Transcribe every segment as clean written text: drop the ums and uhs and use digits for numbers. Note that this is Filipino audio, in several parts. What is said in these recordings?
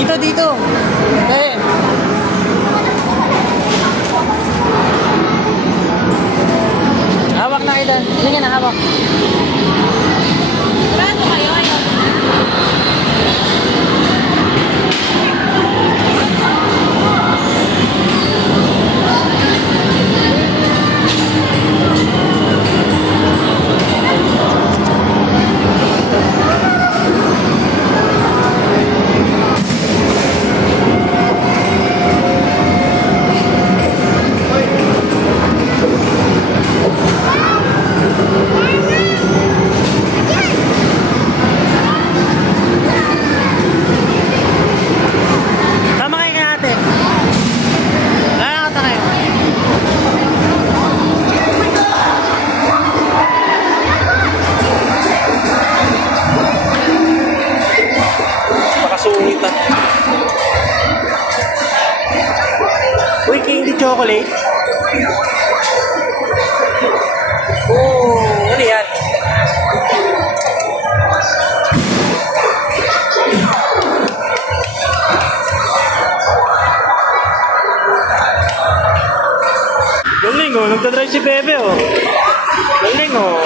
Dito, dito. Eh. Hawak na kita. Sige na, hawak. Bago kayo, ayaw na. Tama kayo kay ate. Lalakata kayo. Pakasungit na. Uy, candy chocolate. Oh, ano yan? Galing oh, nagdadrive si Bebe oh. Galing oh.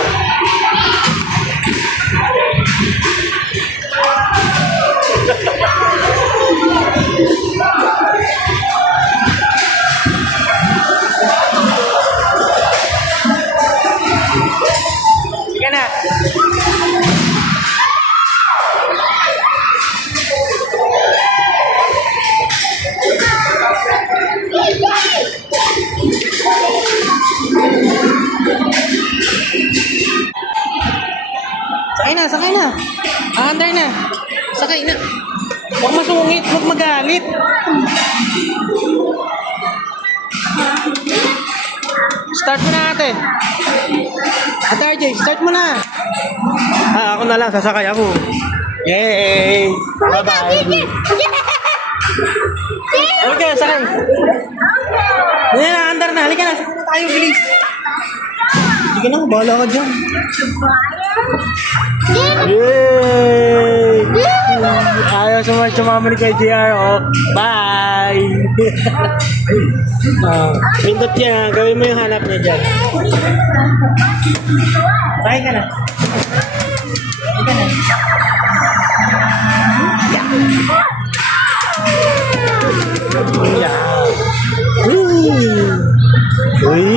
Sige na. Sakay na, sakay na. Aandar na. Sakay na. Huwag masungit, huwag magalit. Start mo na ate. Ate RJ, start mo na. Ako na lang, sasakay ako. Yay! Bye-bye. Okay, sakay. Hindi na, andar na. Halika na, sakay na tayo, bilis. Sige na, bahala ka dyan. Yay! Ayaw sumama ni kay JR, oh. Bye! Pindot niya, gawin mo yung hanap niya dyan. Bye ka na. Bye ka na. Uy!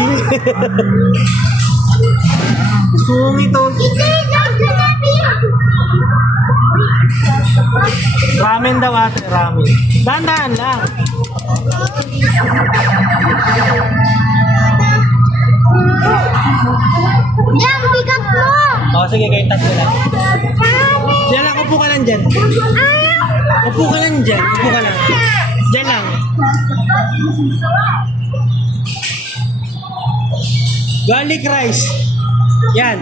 Sungit oh. Ramen daw ate, ramen. Dahan-dahan lang. Yan, bigat mo! Sige, kayo tatlo lang. Diyan lang, upo ka lang dyan. Upo ka lang dyan, upo ka lang. Diyan lang. Garlic rice. Yan.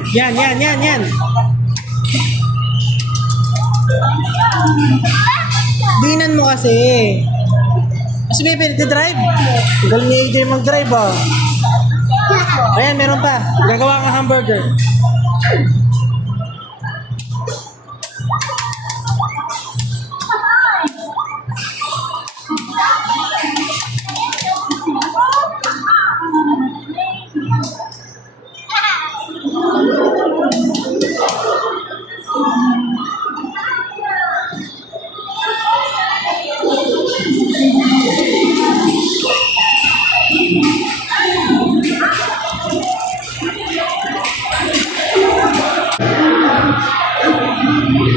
Dinan mo kasi. Mas may drive. Galing ni AJ mag-drive ah. Ayan, meron pa. Gagawa kang hamburger.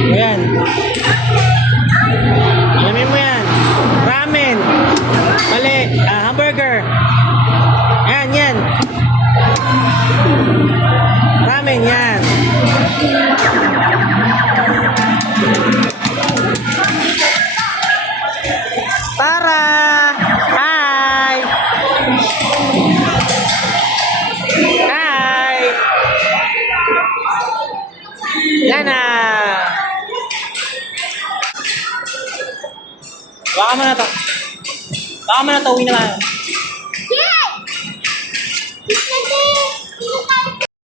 Ayan. Alamin mo yan. Ramen. Mali. Hamburger. Ayan, yan. Ramen, yan. Tara! Hi! Hi! Yan na! Baka mo na to. Uwi na lang.